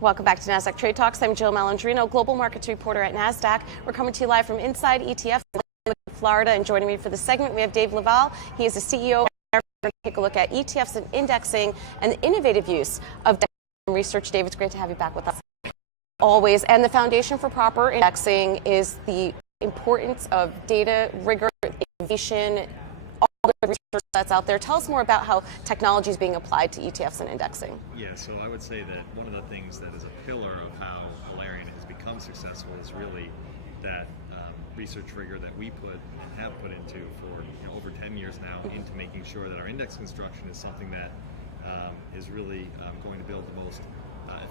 Welcome back to Nasdaq Trade Talks. I'm Jill Malandrino, Global Markets Reporter at Nasdaq. We're coming to you live from Inside ETFs in Florida, and joining me for this segment, we have Dave LaValle. He is the CEO. We're going to take a look at ETFs and indexing and the innovative use of data research. Dave, it's great to have you back with us. Always. And the foundation for proper indexing is the importance of data, rigor, innovation, all the research that's out there. Tell us more about how technology is being applied to ETFs and indexing. Yeah, so I would say that one of the things that is a pillar of how Alerian has become successful is really that research rigor that we put and have put into for over 10 years now into making sure that our index construction is something that is really going to build the most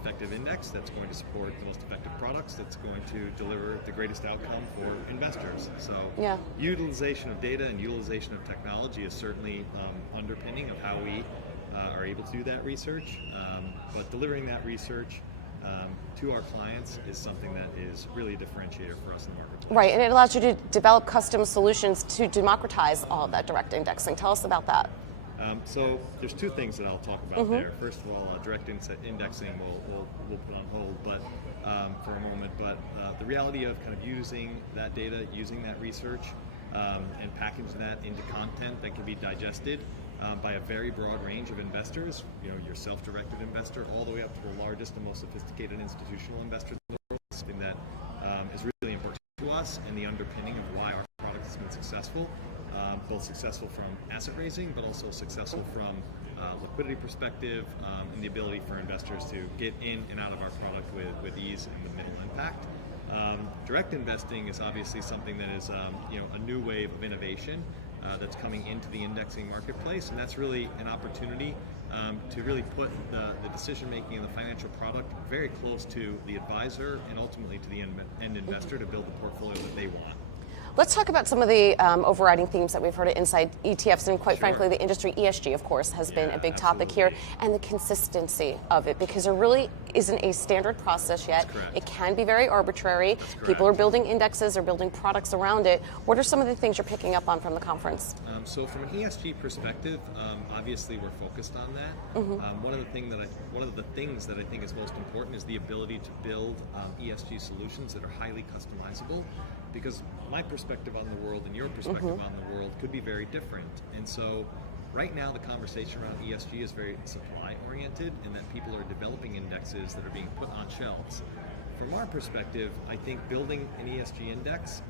effective index that's going to support the most effective products, that's going to deliver the greatest outcome for investors. So utilization of data and utilization of technology is certainly underpinning of how we are able to do that research, but delivering that research to our clients is something that is really a differentiator for us in the marketplace. Right, and it allows you to develop custom solutions to democratize all of that direct indexing. Tell us about that. So there's two things that I'll talk about there. First of all, direct indexing we'll put on hold, but for a moment. But the reality of kind of using that data, using that research, and packaging that into content that can be digested by a very broad range of investors. Your self-directed investor, all the way up to the largest and most sophisticated institutional investors in the world. Something that is really important to us and the underpinning of why our product has been successful. Both successful from asset raising, but also successful from liquidity perspective, and the ability for investors to get in and out of our product with ease and with minimal impact. Direct investing is obviously something that is a new wave of innovation that's coming into the indexing marketplace, and that's really an opportunity to really put the decision making and the financial product very close to the advisor and ultimately to the end investor to build the portfolio that they want. Let's talk about some of the overriding themes that we've heard at Inside ETFs, and quite frankly, the industry. ESG, of course, has been a big topic here, and the consistency of it, because there really isn't a standard process yet. It can be very arbitrary. People are building indexes or building products around it. What are some of the things you're picking up on from the conference? So from an ESG perspective, obviously we're focused on that. One of the things that I think is most important is the ability to build ESG solutions that are highly customizable, because my perspective on the world and your perspective on the world could be very different. And so right now the conversation around ESG is very supply oriented, and that people are developing indexes that are being put on shelves. From our perspective, I think building an ESG index,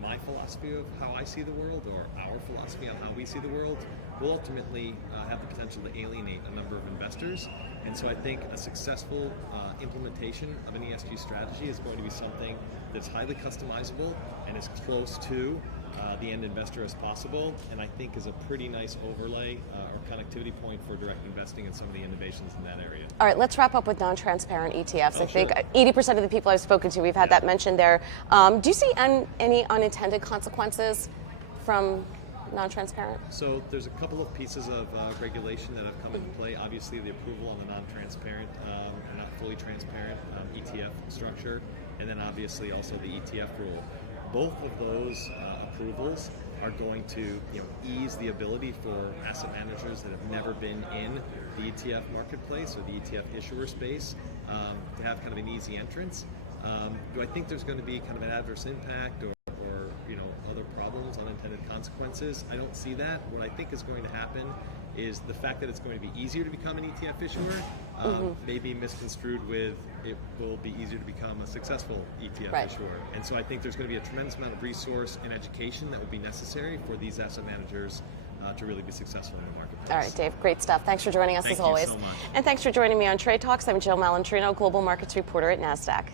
my philosophy of how I see the world, or our philosophy on how we see the world, will ultimately have the potential to alienate a number of investors. And so I think a successful implementation of an ESG strategy is going to be something that's highly customizable and as close to the end investor as possible, and I think is a pretty nice overlay or connectivity point for direct investing and some of the innovations in that area. All right, let's wrap up with non-transparent ETFs. I think 80% of the people I've spoken to, we've had that mentioned there. Do you see any unintended consequences from non-transparent? So there's a couple of pieces of regulation that have come into play. Obviously, the approval on the non-transparent or not fully transparent ETF structure, and then obviously also the ETF rule. Both of those approvals are going to ease the ability for asset managers that have never been in the ETF marketplace or the ETF issuer space to have kind of an easy entrance. Do I think there's going to be kind of an adverse impact or other problems, unintended consequences? I don't see that. What I think is going to happen is the fact that it's going to be easier to become an ETF issuer may be misconstrued with it will be easier to become a successful ETF issuer. And so I think there's going to be a tremendous amount of resource and education that will be necessary for these asset managers to really be successful in the marketplace. All right, Dave, great stuff. Thanks for joining us as always. Thank you so much. And thanks for joining me on Trade Talks. I'm Jill Malandrino, Global Markets Reporter at Nasdaq.